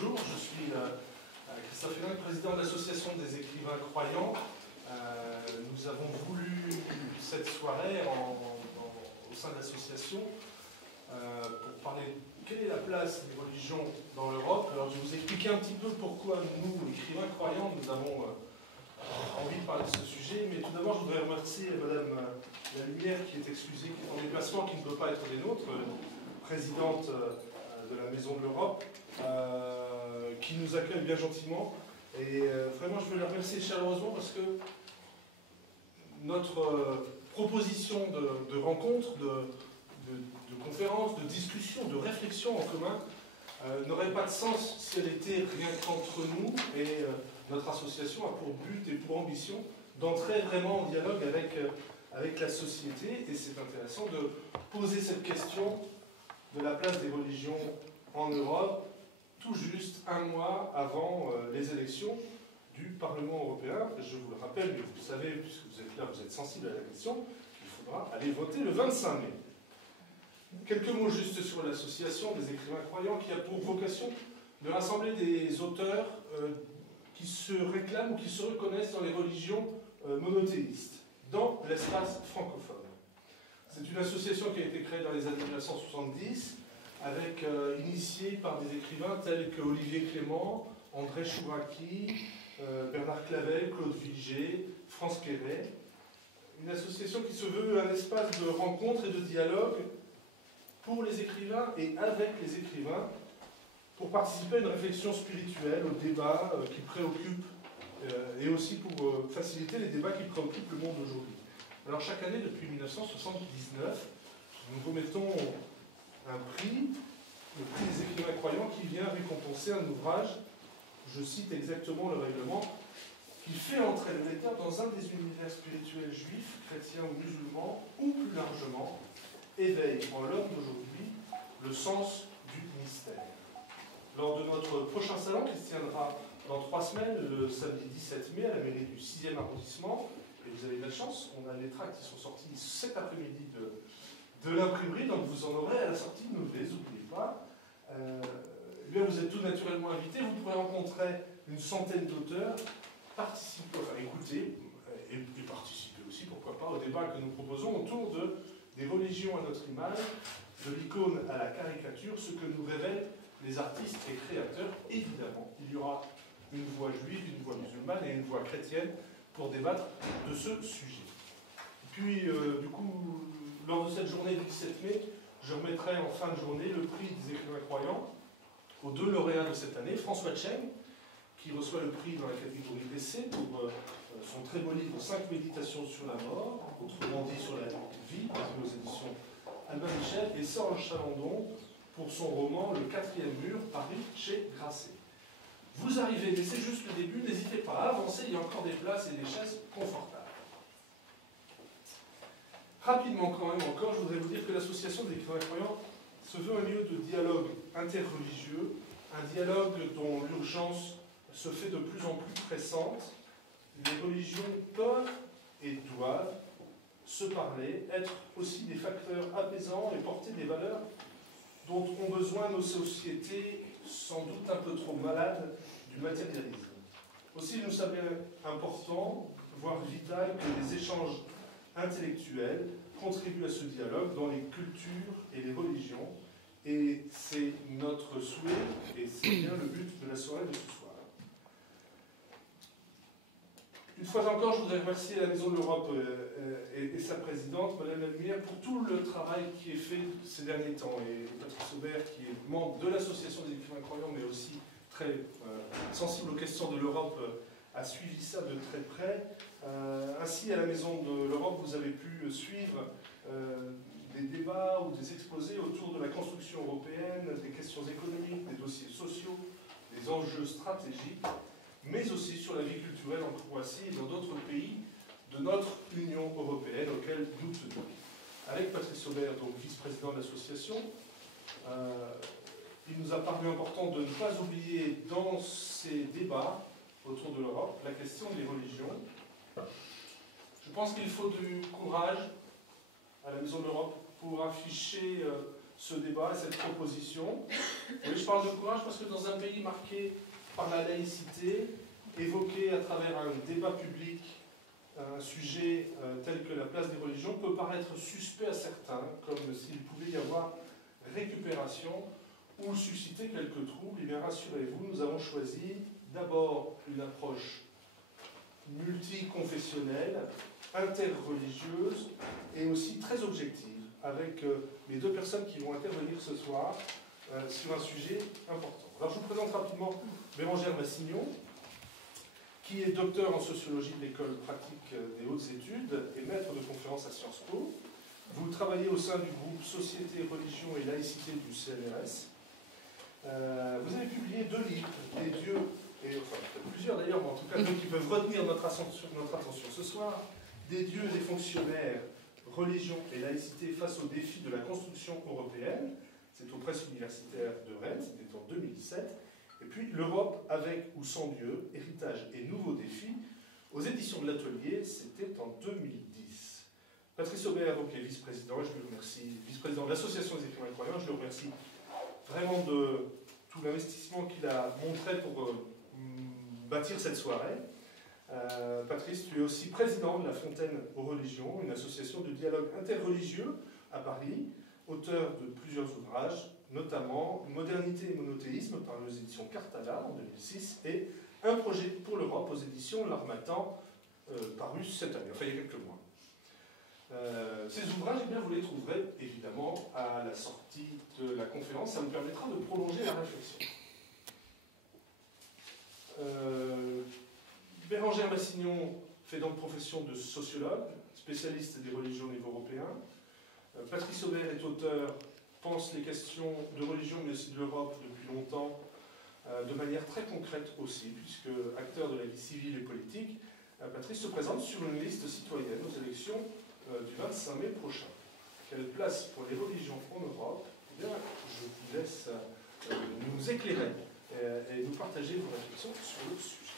bonjour, je suis Christophe Hénin, président de l'association des écrivains croyants. Nous avons voulu cette soirée au sein de l'association pour parler de quelle est la place des religions dans l'Europe. Alors je vais vous expliquer un petit peu pourquoi nous, écrivains croyants, nous avons envie de parler de ce sujet. Mais tout d'abord, je voudrais remercier Madame La Lumière qui est excusée, qui est en déplacement, qui ne peut pas être des nôtres, présidente de la Maison de l'Europe, qui nous accueille bien gentiment. Et vraiment, je veux la remercier chaleureusement parce que notre proposition de rencontre, de conférence, de discussion, de réflexion en commun n'aurait pas de sens si elle était rien qu'entre nous. Et notre association a pour but et pour ambition d'entrer vraiment en dialogue avec la société. Et c'est intéressant de poser cette question de la place des religions en Europe, tout juste un mois avant les élections du Parlement européen. Je vous le rappelle, mais vous savez, puisque vous êtes là, vous êtes sensible à la question, qu'il faudra aller voter le 25 mai. Quelques mots juste sur l'association des écrivains croyants qui a pour vocation de rassembler des auteurs qui se réclament ou qui se reconnaissent dans les religions monothéistes, dans l'espace francophone. C'est une association qui a été créée dans les années 1970, initiée par des écrivains tels que Olivier Clément, André Chouraki, Bernard Clavel, Claude Villiger, France Quéret. Une association qui se veut un espace de rencontre et de dialogue pour les écrivains et avec les écrivains, pour participer à une réflexion spirituelle, aux débats qui préoccupent, et aussi pour faciliter les débats qui préoccupent le monde aujourd'hui. Alors chaque année, depuis 1979, nous remettons un prix, le prix des écrivains croyants, qui vient récompenser un ouvrage, je cite exactement le règlement, qui fait entrer le lecteur dans un des univers spirituels juifs, chrétiens ou musulmans, ou plus largement, éveille en l'homme d'aujourd'hui le sens du mystère. Lors de notre prochain salon, qui se tiendra dans 3 semaines, le samedi 17 mai, à la mairie du 6e arrondissement, et vous avez de la chance, on a les tracts qui sont sortis cet après-midi de l'imprimerie, donc vous en aurez à la sortie, ne les oubliez pas. Eh bien, vous êtes tout naturellement invités, vous pourrez rencontrer une centaine d'auteurs, participer, enfin écouter, et participer aussi, pourquoi pas, au débat que nous proposons autour des religions à notre image, de l'icône à la caricature, ce que nous révèlent les artistes et créateurs. Évidemment, il y aura une voix juive, une voix musulmane et une voix chrétienne pour débattre de ce sujet. Puis, du coup, lors de cette journée du 17 mai, je remettrai en fin de journée le prix des écrivains croyants aux 2 lauréats de cette année, François Cheng, qui reçoit le prix dans la catégorie PC pour son très beau livre 5 méditations sur la mort, autrement dit sur la vie, aux éditions Albin Michel, et Serge Chalandon pour son roman Le 4e mur, paru chez Grasset. Vous arrivez, mais c'est juste le début, n'hésitez pas à avancer, il y a encore des places et des chaises confortables. Rapidement quand même encore, je voudrais vous dire que l'association des écrivains croyants se veut un lieu de dialogue interreligieux, un dialogue dont l'urgence se fait de plus en plus pressante. Les religions peuvent et doivent se parler, être aussi des facteurs apaisants et porter des valeurs dont ont besoin nos sociétés sans doute un peu trop malades du matérialisme. Aussi, il nous semble important, voire vital, que les échanges intellectuels contribuent à ce dialogue dans les cultures et les religions. Et c'est notre souhait, et c'est bien le but de la soirée de ce soir. Une fois encore, je voudrais remercier la Maison de l'Europe et sa présidente, Madame La Lumière, pour tout le travail qui est fait ces derniers temps. Et Patrice Aubert, qui est membre de l'association des écrivains croyants, mais aussi très sensible aux questions de l'Europe, a suivi ça de très près. Ainsi, à la Maison de l'Europe, vous avez pu suivre des débats ou des exposés autour de la construction européenne, des questions économiques, des dossiers sociaux, des enjeux stratégiques, mais aussi sur la vie culturelle en Croatie et dans d'autres pays de notre Union européenne auxquels nous tenons. Avec Patrice Aubert, donc vice-président de l'association, il nous a paru important de ne pas oublier dans ces débats autour de l'Europe la question des religions. Je pense qu'il faut du courage à la Maison de l'Europe pour afficher ce débat et cette proposition. Oui, je parle de courage parce que dans un pays marqué par la laïcité, évoquer à travers un débat public un sujet tel que la place des religions peut paraître suspect à certains, comme s'il pouvait y avoir récupération ou susciter quelques troubles. Eh bien, rassurez-vous, nous avons choisi d'abord une approche multiconfessionnelle, interreligieuse et aussi très objective, avec les deux personnes qui vont intervenir ce soir sur un sujet important. Alors, je vous présente rapidement Bérangère Massignon, qui est docteur en sociologie de l'école pratique des hautes études et maître de conférences à Sciences Po. Vous travaillez au sein du groupe Société, Religion et Laïcité du CNRS. Vous avez publié 2 livres, Des dieux, et, enfin plusieurs d'ailleurs, mais en tout cas 2 qui peuvent retenir notre attention ce soir. Des dieux et des fonctionnaires, religion et laïcité face aux défis de la construction européenne. C'est aux presses universitaires de Rennes, c'était en 2017. Et puis l'Europe avec ou sans Dieu, héritage et nouveaux défis, aux éditions de l'Atelier, c'était en 2010. Patrice Aubert, donc, est vice-président, je le remercie, vice-président de l'Association des écrivains croyants, je le remercie vraiment de tout l'investissement qu'il a montré pour bâtir cette soirée. Patrice, tu es aussi président de la Fontaine aux religions, une association de dialogue interreligieux à Paris, auteur de plusieurs ouvrages, notamment Modernité et monothéisme par les éditions Cartala en 2006 et Un projet pour l'Europe aux éditions L'Harmattan, paru cette année, enfin il y a quelques mois. Ces ouvrages, eh bien, vous les trouverez évidemment à la sortie de la conférence, ça nous permettra de prolonger la réflexion. Bérangère Massignon fait donc profession de sociologue, spécialiste des religions au niveau européen. Patrice Aubert est auteur, pense les questions de religion mais aussi de l'Europe depuis longtemps, de manière très concrète aussi, puisque acteur de la vie civile et politique, Patrice se présente sur une liste citoyenne aux élections du 25 mai prochain. Quelle place pour les religions en Europe? Eh bien, je vous laisse nous éclairer et nous partager vos réflexions sur le sujet.